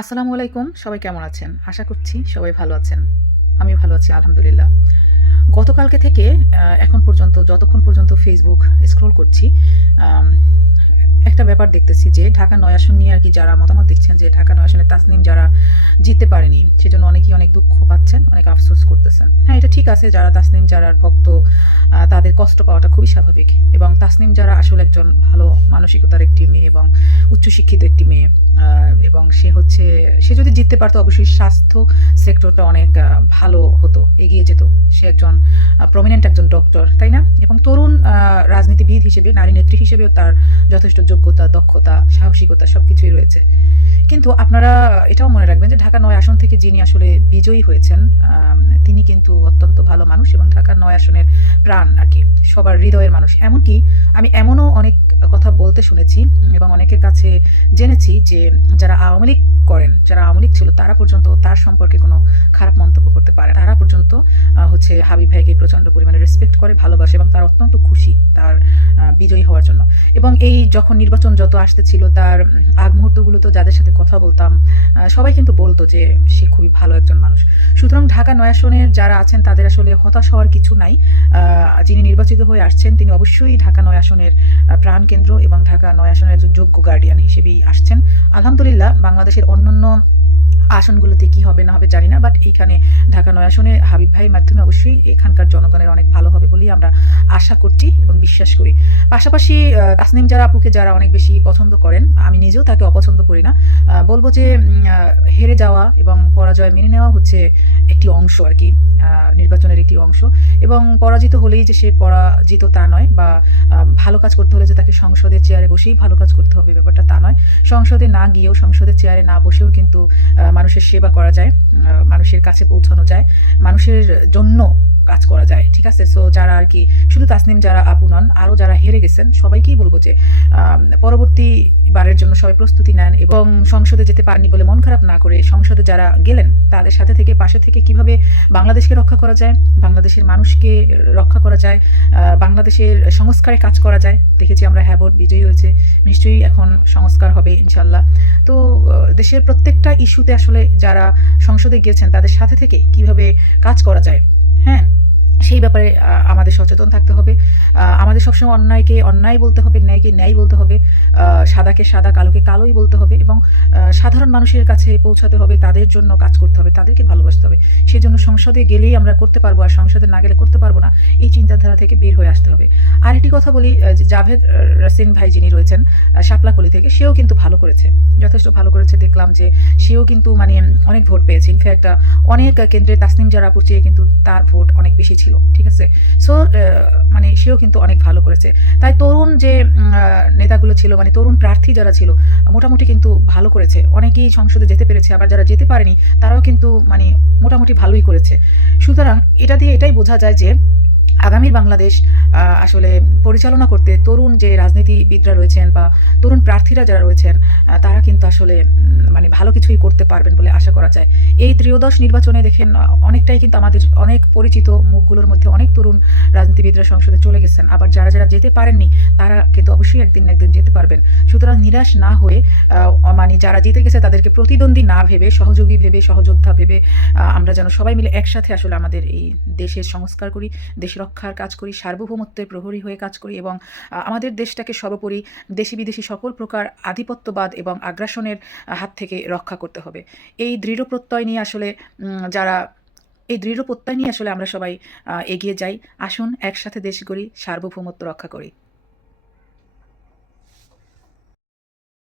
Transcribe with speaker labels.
Speaker 1: আসসালামু আলাইকুম, সবাই কেমন আছেন? আশা করছি সবাই ভালো আছেন। আমি ভালো আছি, আলহামদুলিল্লাহ। গতকালকে থেকে এখন পর্যন্ত, যতক্ষণ পর্যন্ত ফেসবুক স্ক্রল করছি একটা ব্যাপার দেখতেছি যে ঢাকা নয় আসন নিয়ে আর কি যারা মতামত দিচ্ছেন যে ঢাকা নয় আসনে তাসনিম যারা জিততে পারেনি, সেজন্য অনেকেই অনেক দুঃখ পাচ্ছেন, অনেক আফসোস করতেছেন। হ্যাঁ এটা ঠিক আছে, যারা তাসনিম যারার ভক্ত তাদের কষ্ট পাওয়াটা খুবই স্বাভাবিক এবং তাসনিম যারা আসলে একজন ভালো মানসিকতার একটি মেয়ে এবং উচ্চশিক্ষিত একটি মেয়ে এবং সে হচ্ছে, সে যদি জিততে পারতো অবশ্যই স্বাস্থ্য সেক্টরটা অনেক ভালো হতো, এগিয়ে যেত। সে একজন প্রমিনেন্ট একজন ডক্টর তাই না? এবং তরুণ রাজনীতিবিদ হিসেবে, নারী নেত্রী হিসেবেও তার যথেষ্ট যোগ্যতা, দক্ষতা, সাহসিকতা সব কিছুই রয়েছে। কিন্তু আপনারা এটাও মনে রাখবেন যে ঢাকা নয় আসন থেকে যিনি আসলে বিজয়ী হয়েছেন তিনি কিন্তু অত্যন্ত ভালো মানুষ এবং ঢাকা নয় আসনের প্রাণ আর কি, সবার হৃদয়ের মানুষ। এমনকি আমি এমনও অনেক কথা বলতে শুনেছি এবং অনেকের কাছে জেনেছি যে যারা আওয়ামী লীগ করেন, যারা আওয়ামী লীগ ছিল, তারা পর্যন্ত তার সম্পর্কে কোনো খারাপ মন্তব্য করতে পারে তারা পর্যন্ত হচ্ছে হাবিব ভাইকে প্রচণ্ড পরিমাণে রেসপেক্ট করে, ভালোবাসে এবং তার অত্যন্ত খুশি তার বিজয়ী হওয়ার জন্য। এবং এই যখন নির্বাচন যত আসতে ছিল তার আগ মুহূর্তগুলোতে যাদের সাথে কথা বলতাম সবাই কিন্তু বলতো যে সে খুবই ভালো একজন মানুষ। সুতরাং ঢাকা নয় আসনের যারা আছেন, তাদের আসলে হতাশ হওয়ার কিছু নাই। যিনি নির্বাচিত হয়ে আসছেন, তিনি অবশ্যই ঢাকা নয় আসনের প্রাণকেন্দ্র এবং ঢাকা নয় আসনের একজন যোগ্য গার্ডিয়ান হিসেবেই আসছেন। আলহামদুলিল্লাহ, বাংলাদেশের অন্যান্য আসনগুলোতে কি হবে না হবে জানি না বাট এইখানে ঢাকা নয় আসনে হাবিব ভাইয়ের মাধ্যমে অবশ্যই এখানকার জনগণের অনেক ভালো হবে বলেই আমরা আশা করছি এবং বিশ্বাস করি। পাশাপাশি তাসনিম যারা আপুকে যারা অনেক বেশি পছন্দ করেন, আমি নিজেও তাকে অপছন্দ করি না বলব যে হেরে যাওয়া এবং পরাজয় মেনে নেওয়া হচ্ছে একটি অংশ আর কি নির্বাচনের একটি অংশ। এবং পরাজিত হলেই যে সে পরাজিত তা নয় বা ভালো কাজ করতে হলে যে তাকে সংসদের চেয়ারে বসেই ভালো কাজ করতে হবে, ব্যাপারটা তা নয়। সংসদে না গিয়েও, সংসদের চেয়ারে না বসেও কিন্তু মানুষের সেবা করা যায় মানুষের কাছে পৌঁছানো যায় মানুষের জন্য কাজ করা যায়, ঠিক আছে? সো যারা আর কি, শুধু তাসনিম যারা আপু নন আরও যারা হেরে গেছেন, সবাইকেই বলব যে পরবর্তী বারের জন্য সবাই প্রস্তুতি নেন এবং সংসদে যেতে পারেনি বলে মন খারাপ না করে সংসদে যারা গেলেন, তাদের সাথে থেকে, পাশে থেকে কীভাবে বাংলাদেশকে রক্ষা করা যায়, বাংলাদেশের মানুষকে রক্ষা করা যায় বাংলাদেশের সংস্কারে কাজ করা যায়, দেখেছি আমরা হ্যাঁ ভোট বিজয়ী হয়েছে, নিশ্চয়ই এখন সংস্কার হবে ইনশাল্লাহ তো দেশের প্রত্যেকটা ইস্যুতে আসলে যারা সংসদে গিয়েছেন, তাদের সাথে থেকে কীভাবে কাজ করা যায় হ্যাঁ? সেই ব্যাপারে আমাদের সচেতন থাকতে হবে। আমাদের সবসময় অন্যায়কে অন্যায় বলতে হবে, ন্যায়কে ন্যায় বলতে হবে সাদাকে সাদা, কালোকে কালোই বলতে হবে এবং সাধারণ মানুষের কাছে পৌঁছাতে হবে, তাদের জন্য কাজ করতে হবে, তাদেরকে ভালোবাসতে হবে। সেই জন্য সংসদে গেলেই আমরা করতে পারব আর সংসদে না গেলে করতে পারব না, এই চিন্তাধারা থেকে বের হয়ে আসতে হবে। আর একটি কথা বলি জাভেদ রাসিন ভাই যিনি রয়েছেন শাপলাকলি থেকে, সেও কিন্তু ভালো করেছে, যথেষ্ট ভালো করেছে। দেখলাম যে সেও কিন্তু মানে অনেক ভোট পেয়েছে। ইনফ্যাক্ট অনেক কেন্দ্রে তাসনিম যারা আপুর চেয়ে কিন্তু তার ভোট অনেক বেশি ছিল, ঠিক আছে? সো মানে সেও কিন্তু অনেক ভালো করেছে। তাই তরুণ যে নেতাগুলো ছিল মানে তরুণ প্রার্থী যারা ছিল, মোটামুটি কিন্তু ভালো করেছে। অনেকেই সংসদে যেতে পেরেছে, আবার যারা যেতে পারেনি, তারাও কিন্তু মানে মোটামুটি ভালোই করেছে। সুতরাং এটা দিয়ে এটাই বোঝা যায় যে আগামীর বাংলাদেশ আসলে পরিচালনা করতে তরুণ যে রাজনীতিবিদরা রয়েছেন বা তরুণ প্রার্থীরা যারা রয়েছেন তারা কিন্তু আসলে মানে ভালো কিছুই করতে পারবেন বলে আশা করা যায়। এই ত্রয়োদশ নির্বাচনে দেখেন, অনেকটাই কিন্তু আমাদের অনেক পরিচিত মুখগুলোর মধ্যে অনেক তরুণ রাজনীতিবিদরা সংসদে চলে গেছেন। আবার যারা যারা যেতে পারেননি, তারা কিন্তু অবশ্যই একদিন না একদিন যেতে পারবেন। সুতরাং নিরাশ না হয়ে মানে যারা জিতে গেছে তাদেরকে প্রতিদ্বন্দ্বী না ভেবে, সহযোগী ভেবে, সহযোদ্ধা ভেবে আমরা যেন সবাই মিলে একসাথে আসলে আমাদের এই দেশের সংস্কার করি দেশ রক্ষার কাজ করি, সার্বভৌমত্বের প্রহরী হয়ে কাজ করি এবং আমাদের দেশটাকে সর্বোপরি দেশি বিদেশি সকল প্রকার আধিপত্যবাদ এবং আগ্রাসনের হাত থেকে রক্ষা করতে হবে। এই দৃঢ় প্রত্যয় নিয়ে আসলে যারা, এই দৃঢ় প্রত্যয় নিয়ে আসলে আমরা সবাই এগিয়ে যাই। আসুন, একসাথে দেশ করি সার্বভৌমত্ব রক্ষা করি।